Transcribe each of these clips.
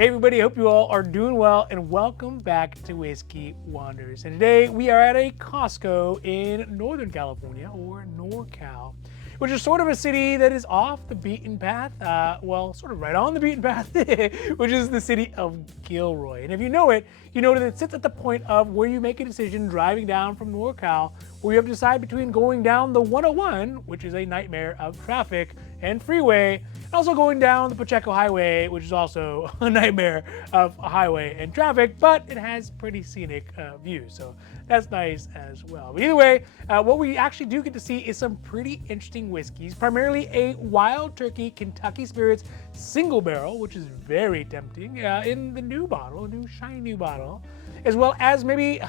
Hey everybody, hope you all are doing well and welcome back to Whiskey Wonders. And today we are at a Costco in Northern California, or NorCal, which is sort of a city that is off the beaten path, well, sort of right on the beaten path, which is the city of Gilroy. And if you know it, you know that it sits at the point of where you make a decision driving down from NorCal, where you have to decide between going down the 101, which is a nightmare of traffic and freeway, and also going down the Pacheco Highway, which is also a nightmare of highway and traffic, but it has pretty scenic views, so that's nice as well. But either way, what we actually do get to see is some pretty interesting whiskeys, primarily a Wild Turkey Kentucky Spirits single barrel, which is very tempting, in the new bottle, a new shiny new bottle, as well as maybe,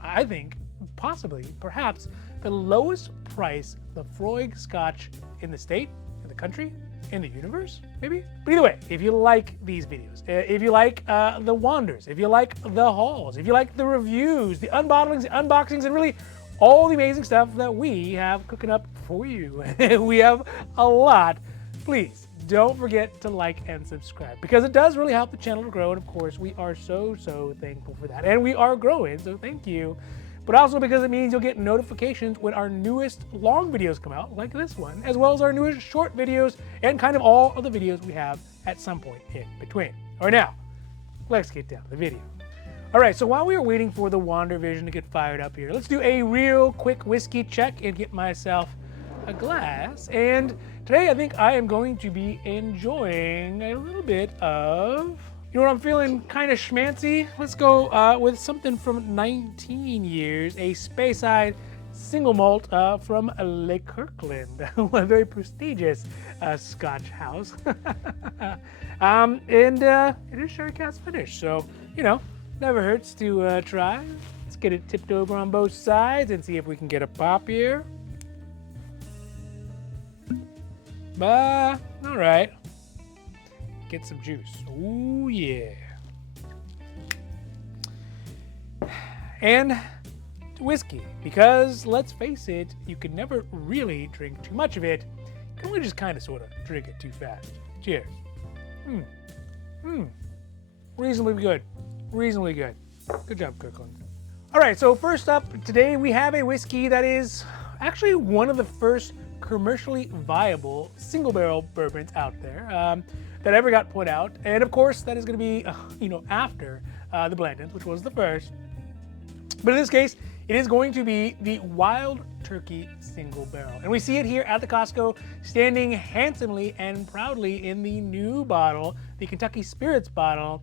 I think, possibly, perhaps, the lowest price Laphroaig Scotch in the state, in the country, in the universe, maybe? But either way, if you like these videos, if you like the wanders, if you like the hauls, if you like the reviews, the unbottlings, the unboxings, and really all the amazing stuff that we have cooking up for you, we have a lot, please don't forget to like and subscribe, because it does really help the channel to grow, and of course, we are so thankful for that, and we are growing, so thank you. But also because it means you'll get notifications when our newest long videos come out, like this one, as well as our newest short videos and kind of all of the videos we have at some point in between. All right, now, let's get down to the video. All right, so while we are waiting for the Wander Vision to get fired up here, let's do a real quick whiskey check and get myself a glass. And today I think I am going to be enjoying a little bit of... You know what, I'm feeling kind of schmancy. Let's go with something from 19 years, a Speyside single malt from Lake Kirkland, a very prestigious Scotch house. And it is sherry cask finish, so, you know, never hurts to try. Let's get it tipped over on both sides and see if we can get a pop here. All right. Get some juice. Ooh, yeah. And whiskey, because let's face it, you can never really drink too much of it. You can only just kind of sort of drink it too fast. Cheers. Reasonably good. Reasonably good. Good job, Kirkland. All right, so first up today we have a whiskey that is actually one of the first commercially viable single barrel bourbons out there. That ever got put out, and of course that is going to be after the Blandons, which was the first. But in this case, it is going to be the Wild Turkey single barrel, and we see it here at the Costco, standing handsomely and proudly in the new bottle, the Kentucky Spirits bottle.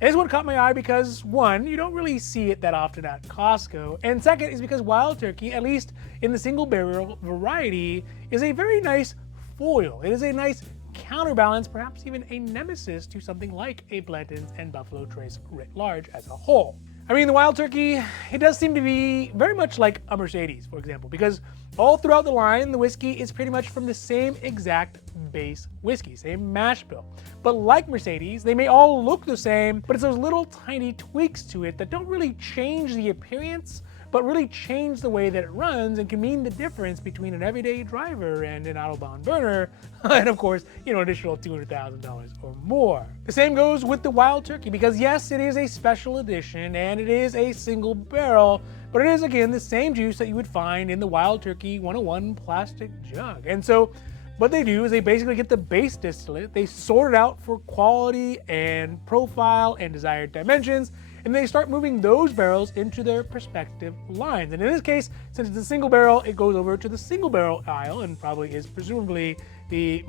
And this one caught my eye because, one, you don't really see it that often at Costco, and second is because Wild Turkey, at least in the single barrel variety, is a very nice foil. It is a nice counterbalance, perhaps even a nemesis to something like a Blanton's and Buffalo Trace writ large as a whole. I mean, the Wild Turkey, it does seem to be very much like a Mercedes, for example, because all throughout the line, the whiskey is pretty much from the same exact base whiskey, same mash bill. But like Mercedes, they may all look the same, but it's those little tiny tweaks to it that don't really change the appearance, but really change the way that it runs and can mean the difference between an everyday driver and an Autobahn burner, and of course, an additional $200,000 or more. The same goes with the Wild Turkey, because yes, it is a special edition and it is a single barrel, but it is again the same juice that you would find in the Wild Turkey 101 plastic jug. And so what they do is they basically get the base distillate, they sort it out for quality and profile and desired dimensions, and they start moving those barrels into their respective lines. And in this case, since it's a single barrel, it goes over to the single barrel aisle and probably is presumably the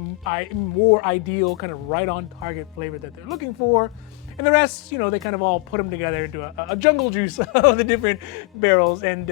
more ideal kind of right on target flavor that they're looking for. And the rest, they kind of all put them together into a jungle juice of the different barrels and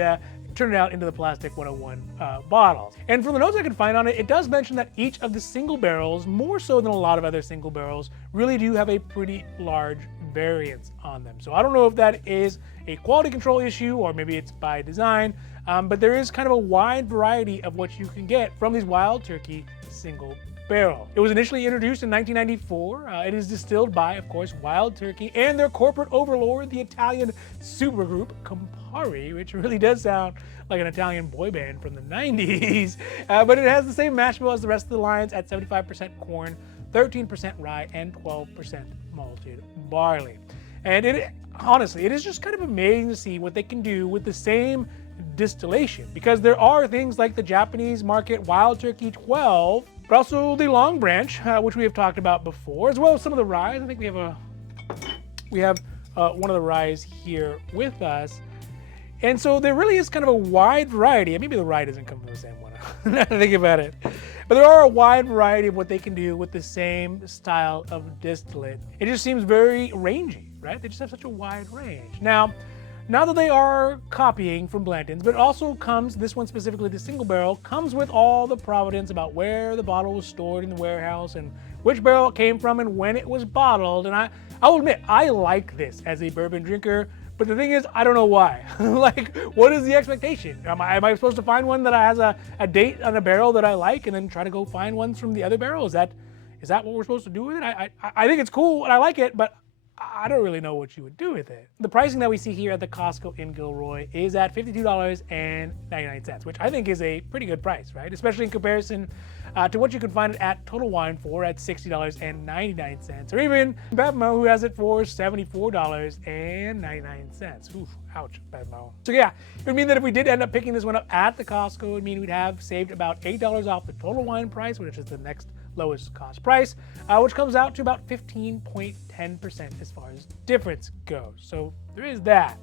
turn it out into the plastic 101 bottles. And from the notes I could find on it, it does mention that each of the single barrels, more so than a lot of other single barrels, really do have a pretty large variance on them. So I don't know if that is a quality control issue or maybe it's by design, but there is kind of a wide variety of what you can get from these Wild Turkey single barrel. It was initially introduced in 1994. It is distilled by, of course, Wild Turkey and their corporate overlord, the Italian supergroup Campari, which really does sound like an Italian boy band from the 90s. But it has the same mash bill as the rest of the lines at 75% corn, 13% rye, and 12% malted barley. And it honestly, it is just kind of amazing to see what they can do with the same distillation, because there are things like the Japanese market Wild Turkey 12, but also the Long Branch, which we have talked about before, as well as some of the rye. I think we have one of the ryes here with us. And so there really is kind of a wide variety. Maybe the rye doesn't come from the same one, now that I think about it. But there are a wide variety of what they can do with the same style of distillate. It just seems very rangy, right? They just have such a wide range. Now that they are copying from Blanton's, but it also comes, this one specifically, the single barrel, comes with all the provenance about where the bottle was stored in the warehouse and which barrel it came from and when it was bottled. And I will admit, I like this as a bourbon drinker, but the thing is, I don't know why. Like, what is the expectation? Am I supposed to find one that has a date on a barrel that I like and then try to go find ones from the other barrel? Is that what we're supposed to do with it? I think it's cool and I like it, but I don't really know what you would do with it. The pricing that we see here at the Costco in Gilroy is at $52.99, which I think is a pretty good price, right? Especially in comparison to what you can find it at Total Wine for at $60.99, or even Bevmo, who has it for $74.99. Oof, ouch, Bevmo. So yeah, it would mean that if we did end up picking this one up at the Costco, it would mean we'd have saved about $8 off the Total Wine price, which is the next lowest cost price, which comes out to about 15.10% as far as difference goes. So there is that.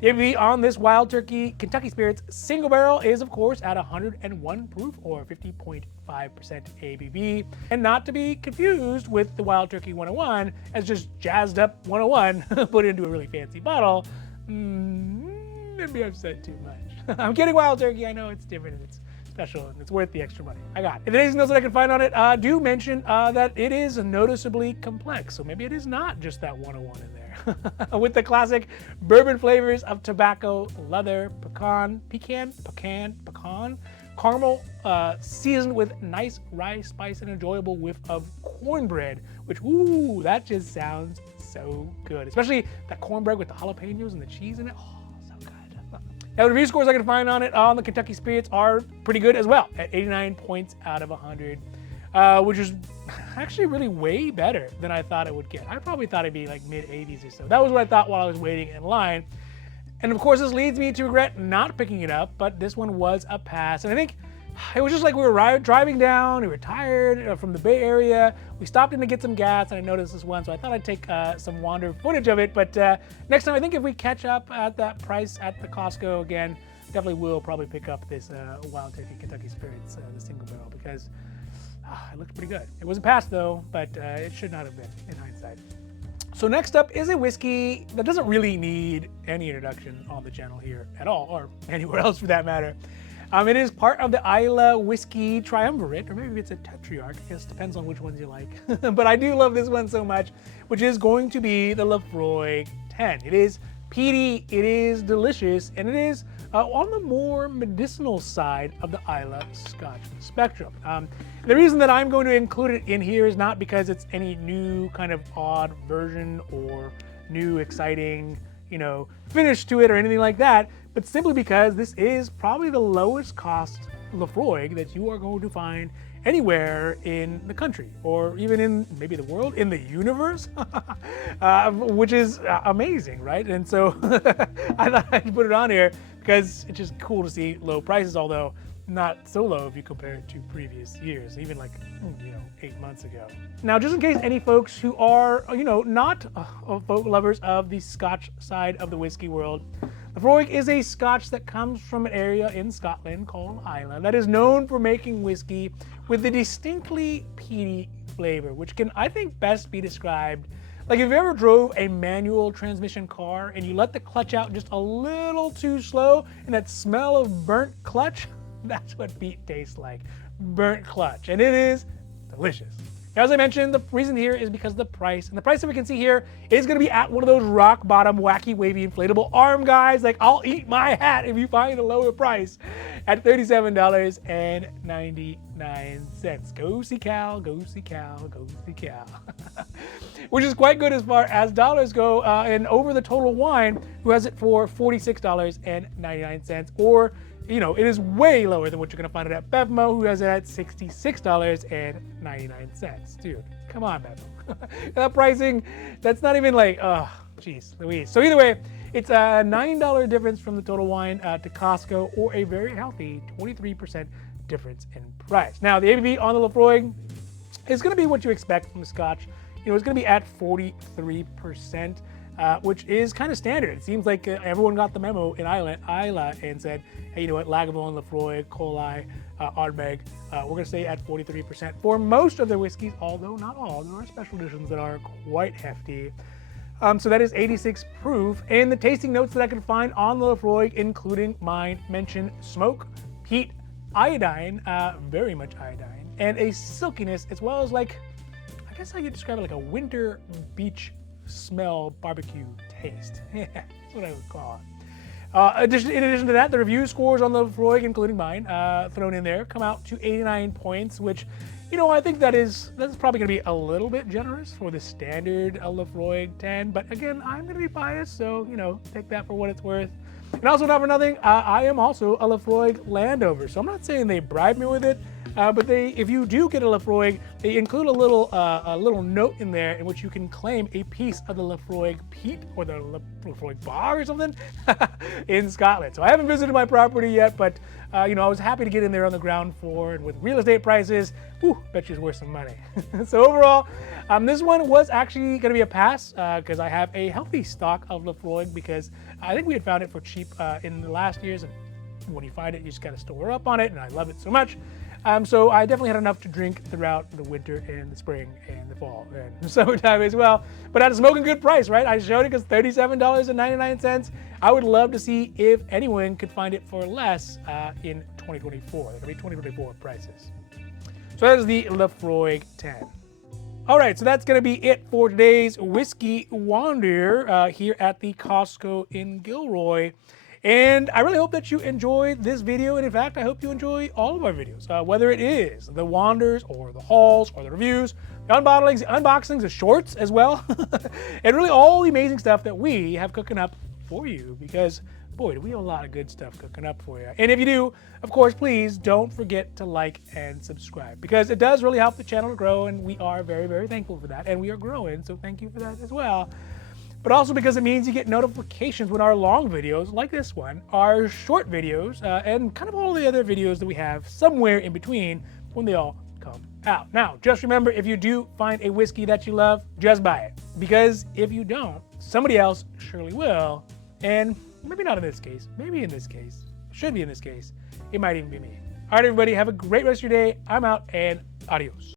The ABV on this Wild Turkey Kentucky Spirits single barrel is, of course, at 101 proof, or 50.5% ABV, and not to be confused with the Wild Turkey 101 as just jazzed up 101 put into a really fancy bottle. Maybe I've said too much. I'm kidding, Wild Turkey. I know it's different and it's special and it's worth the extra money. I got it. If there's anything else that I can find on it, do mention that it is noticeably complex. So maybe it is not just that 101 in there. With the classic bourbon flavors of tobacco, leather, pecan, caramel, seasoned with nice rye spice and enjoyable whiff of cornbread, which, ooh, that just sounds so good. Especially that cornbread with the jalapenos and the cheese in it. Oh, so good. Now, the review scores I can find on it on the Kentucky Spirits are pretty good as well, at 89 points out of 100, which is actually really way better than I thought it would get. I probably thought it'd be like mid-80s or so. That was what I thought while I was waiting in line. And of course, this leads me to regret not picking it up, but this one was a pass. And I think it was just like we were driving down, we were tired from the Bay Area. We stopped in to get some gas, and I noticed this one, so I thought I'd take some wander footage of it. But next time, I think if we catch up at that price at the Costco again, definitely will probably pick up this Wild Turkey Kentucky Spirits, the single barrel, because it looked pretty good. It was a pass though, but it should not have been in hindsight. So next up is a whiskey that doesn't really need any introduction on the channel here at all, or anywhere else for that matter. It is part of the Islay Whiskey Triumvirate, or maybe it's a Tetrarch. I guess it depends on which ones you like. But I do love this one so much, which is going to be the Laphroaig 10. It is peaty, it is delicious, and it is on the more medicinal side of the Islay Scotch spectrum. The reason that I'm going to include it in here is not because it's any new kind of odd version or new exciting, finish to it or anything like that, but simply because this is probably the lowest cost Laphroaig that you are going to find anywhere in the country, or even in maybe the world, in the universe, which is amazing, right? And so I thought I'd put it on here because it's just cool to see low prices, although not so low if you compare it to previous years, even like, 8 months ago. Now, just in case any folks who are, not folk lovers of the Scotch side of the whiskey world, Laphroaig is a Scotch that comes from an area in Scotland called Islay that is known for making whiskey with a distinctly peaty flavor, which can, I think, best be described like if you ever drove a manual transmission car and you let the clutch out just a little too slow and that smell of burnt clutch, that's what peat tastes like. Burnt clutch. And it is delicious. Now, as I mentioned, the reason here is because of the price. And the price that we can see here is going to be at one of those rock bottom, wacky, wavy, inflatable arm guys. Like, I'll eat my hat if you find a lower price at $37.99. Go see Cal, go see Cal, go see Cal. Which is quite good as far as dollars go. And over the Total Wine, who has it for $46.99, or you know, it is way lower than what you're gonna find it at Bevmo, who has it at $66.99. Dude, come on, Bevmo. That pricing, that's not even like, oh, geez, Louise. So either way, it's a $9 difference from the Total Wine to Costco, or a very healthy 23% difference in price. Now, the ABV on the Laphroaig is going to be what you expect from the Scotch. You know, it's going to be at 43%, which is kind of standard. It seems like everyone got the memo in Islay and said, hey, you know what, Lagavulin, Laphroaig, Colai, Ardbeg, we're going to stay at 43% for most of their whiskeys, although not all. There are special editions that are quite hefty. So that is 86 proof. And the tasting notes that I can find on the Laphroaig, including mine, mention smoke, peat, iodine, very much iodine, and a silkiness, as well as like, I guess I could describe it like a winter beach smell barbecue taste. Yeah, that's what I would call it. In addition to that, the review scores on the Laphroaig, including mine, thrown in there, come out to 89 points, which, you know, I think that's probably going to be a little bit generous for the standard Laphroaig 10. But again, I'm going to be biased, so, you know, take that for what it's worth. And also, not for nothing, I am also a Laphroaig Landover, so I'm not saying they bribed me with it, but if you do get a Laphroaig, they include a little note in there in which you can claim a piece of the Laphroaig peat or the Laphroaig bar or something in Scotland. So I haven't visited my property yet, but you know, I was happy to get in there on the ground floor, and with real estate prices, whew, bet you it's worth some money. So overall, this one was actually going to be a pass because I have a healthy stock of Laphroaig, because I think we had found it for cheap in the last years, and when you find it, you just got to store up on it, and I love it so much. So I definitely had enough to drink throughout the winter and the spring and the fall and the summertime as well. But at a smoking good price, right? I showed it because $37.99. I would love to see if anyone could find it for less in 2024. That could be 2024 prices. So that is the Laphroaig 10. All right, so that's going to be it for today's Whiskey Wander here at the Costco in Gilroy. And I really hope that you enjoyed this video, and in fact, I hope you enjoy all of our videos, whether it is the wanders or the hauls or the reviews, the unbottlings, the unboxings, the shorts as well, and really all the amazing stuff that we have cooking up for you, because boy, do we have a lot of good stuff cooking up for you. And if you do, of course, please don't forget to like and subscribe, because it does really help the channel to grow, and we are very, very thankful for that, and we are growing, so thank you for that as well. But also because it means you get notifications when our long videos, like this one, our short videos, and kind of all the other videos that we have somewhere in between when they all come out. Now, just remember, if you do find a whiskey that you love, just buy it. Because if you don't, somebody else surely will. And maybe not in this case, maybe in this case, should be in this case, it might even be me. All right, everybody, have a great rest of your day. I'm out, and adios.